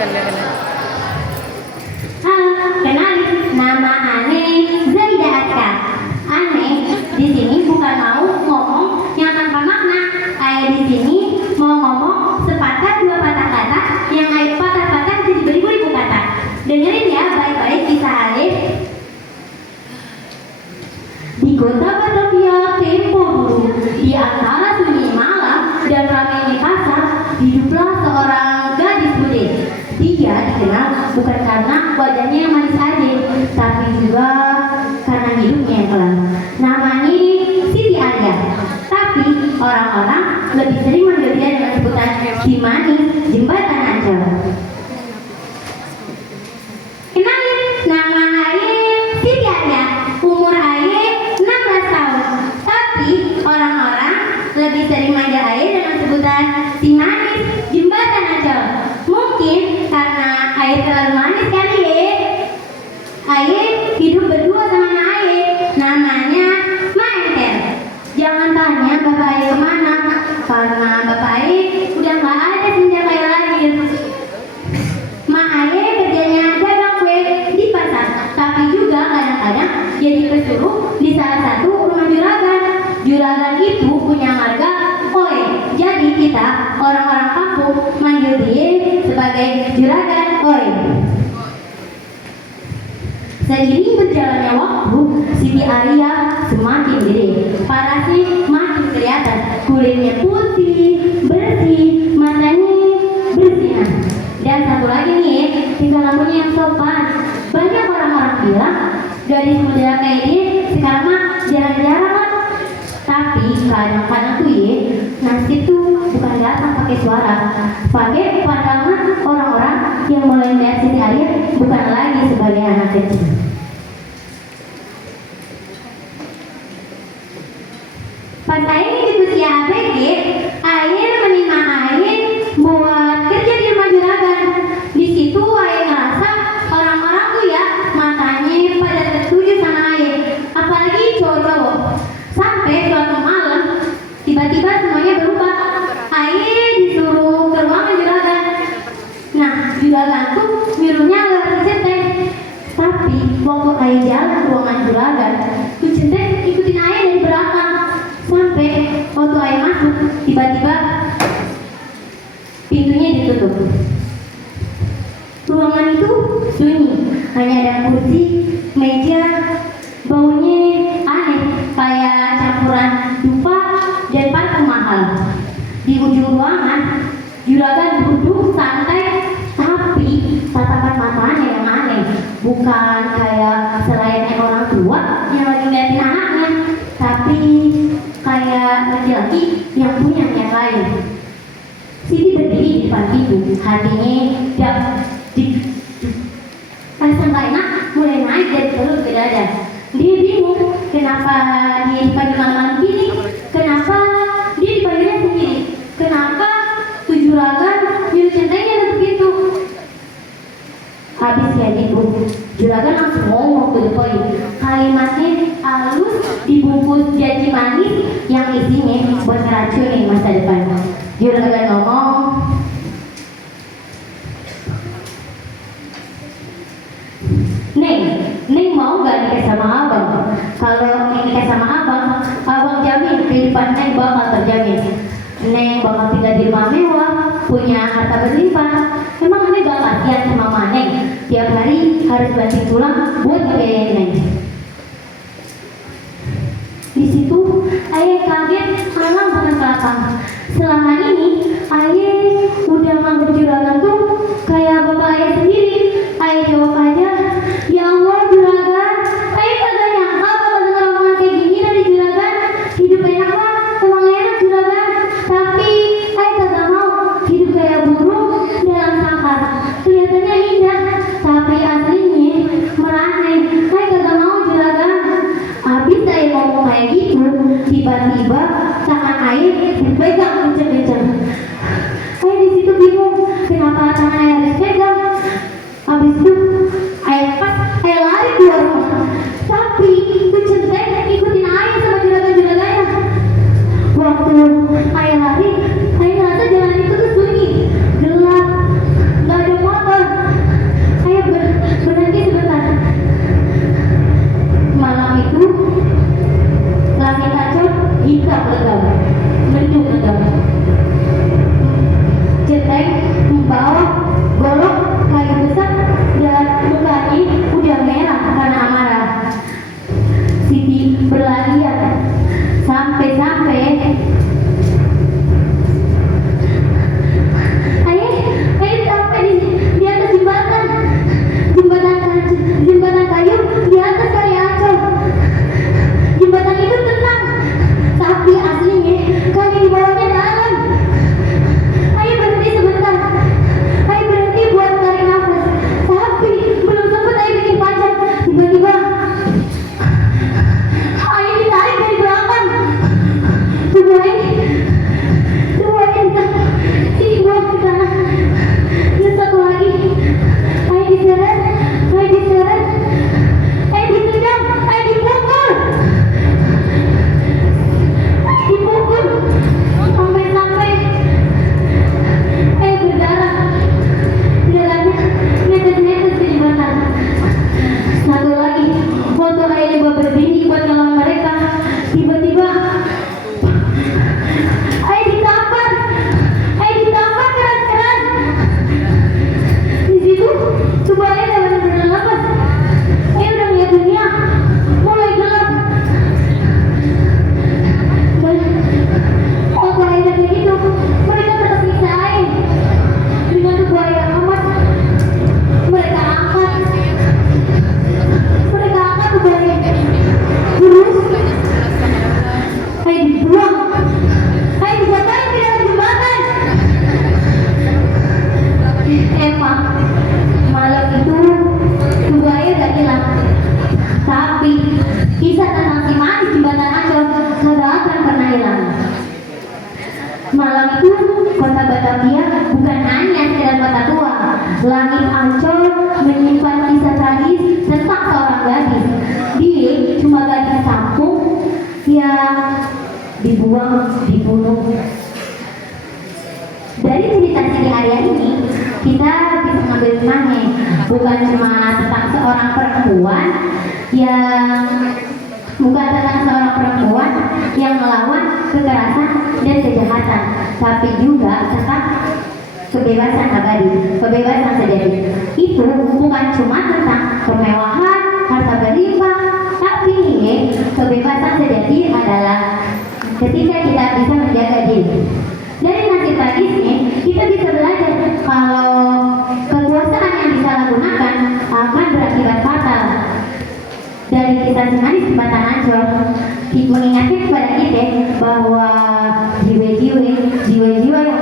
Halo, kenalin, nama Ane Zaida Aska. Ane di sini bukan mau ngomong yang tanpa makna. Di sini mau ngomong sepatah dua patah kata yang patah-patah jadi beribu-ribu kata. Dengerin ya baik-baik kisah Alif. Di kota Batavia tempo dulu, di antara sunyi malam dan ramainya pasar, hiduplah seorang gadis budi. Dia dikenal bukan karena wajahnya yang manis aja, tapi juga karena hidupnya yang kelam. Namanya Siti Arya, tapi orang-orang lebih sering manggil dia dengan sebutan Si Manis Jembatan Ancol. Kenalin, nama Aye Siti Arya, umur Aye 16 tahun, tapi orang-orang lebih sering manggil Aye dengan sebutan Si Manis Jembatan Ancol. Mungkin karena Aye terlalu manis kali ya. Aye hidup berdua sama Aye, namanya Maenter. Jangan tanya bapak Aye kemana, karena bapak Aye udah gak ada sejak Aye lahir. Ma Aye kerjanya dagang kue di pasar, tapi juga kadang-kadang jadi pesuruh di salah satu rumah juragan. Juragan itu punya marga Oe, jadi kita orang-orang kampung manggil dia sebagai juragan Oe. Seiring berjalannya waktu, Siti Arya semakin gede, parasnya makin kelihatan, kulitnya putih, bersih, matanya bersinar. Dan satu lagi nih, tingkah lakunya yang sopan. Banyak orang-orang bilang dari model kayak dia sekarang mah jarang-jarang lah. Tapi kadang-kadang tuh ya, nasib tuh bukan datang pakai suara, pakai pandangan orang-orang yang mulai melihat Siti Arya bukan lagi sebagai anak kecil. Pas Aye di usia ABG, Aye nemenin Ma Aye buat kerja di rumah juragan. Di situ Aye ngerasa orang-orang tuh ya matanya pada tertuju sama Aye, apalagi cowok-cowok. Sampai suatu malam tiba-tiba semuanya berubah. Aye disuruh ke ruangan juragan. Nah, juragan tuh nyuruhnya lewat Centeng. Tapi waktu Aye jalan ke ruangan juragan, tuh Centeng ikutin Aye dari belakang. Sampai waktu Aye masuk, tiba-tiba pintunya ditutup. Ruangan itu sunyi, hanya ada kursi, meja, baunya aneh kayak campuran dupa dan parfum mahal. Di ujung ruangan, juragan duduk santai, tapi tatapan matanya yang aneh, bukan kayak selayaknya orang tua yang lagi ngeliatin anaknya, tapi kayak laki-laki yang punya yang lain. Siti berdiri di depan pintu, hatinya dik. Rasa gak enak mulai naik dari perut ke dada. Dia bingung kenapa dia dipanggil malam gini, kenapa dia dipanggilnya sendiri, kenapa tuh juragan nyuruh Centengnya tutup pintu. Habis kayak gitu, juragan langsung ngomong to the point. Kalimatnya halus, dibungkus janji manis yang isinya buat ngeracunin masa depan. Juragan ngomong, Neng mau gak nikah sama abang? Kalau Neng nikah sama abang jamin kehidupan Neng bakal terjamin. Neng bakal tinggal di rumah mewah, punya harta berlimpah. Emang Neng gak kasihan sama Mama Neng? Tiap hari harus banting tulang buat ngebiayain Neng. Di situ Aye kaget, alam bukan belakang. Selama ini Aye udah nganggep juragan tuh kayak bapak Aye sendiri. Aye jawab aja, ya Allah juragan, Aye kagak nyangka bakal denger omongan kayak gini dari juragan. Hidup enak lah, emang enak juragan. Tapi Aye kagak mau hidup kayak burung dalam sangkar. Kelihatannya indah, tapi aslinya merana. Aye kagak mau juragan. Habis Aye ngomong kayak gitu, tiba-tiba tangan Aye dipegang kenceng-kenceng. Malam itu kota Batavia bukan hanya sekedar kota tua. Langit Ancol menyimpan kisah tragis tentang seorang gadis. Dia cuma gadis kampung yang dibuang, dibunuh. Dari cerita Siti Arya ini kita bisa mengambil hikmahnya, bukan cuma tentang seorang perempuan yang melawan kekerasan dan kejahatan, tapi juga tentang kebebasan abadi, kebebasan sejati. Itu bukan cuma tentang kemewahan, harta berlimpah, tapi kebebasan sejati adalah ketika kita bisa menjaga diri. Dari nasib tragisnya, kita bisa belajar kalau kekuasaan yang disalahgunakan akan berakibat fatal. Dari kisah si manis jembatan Ancol, mengingatkan kepada kita bahwa jiwa-jiwa yang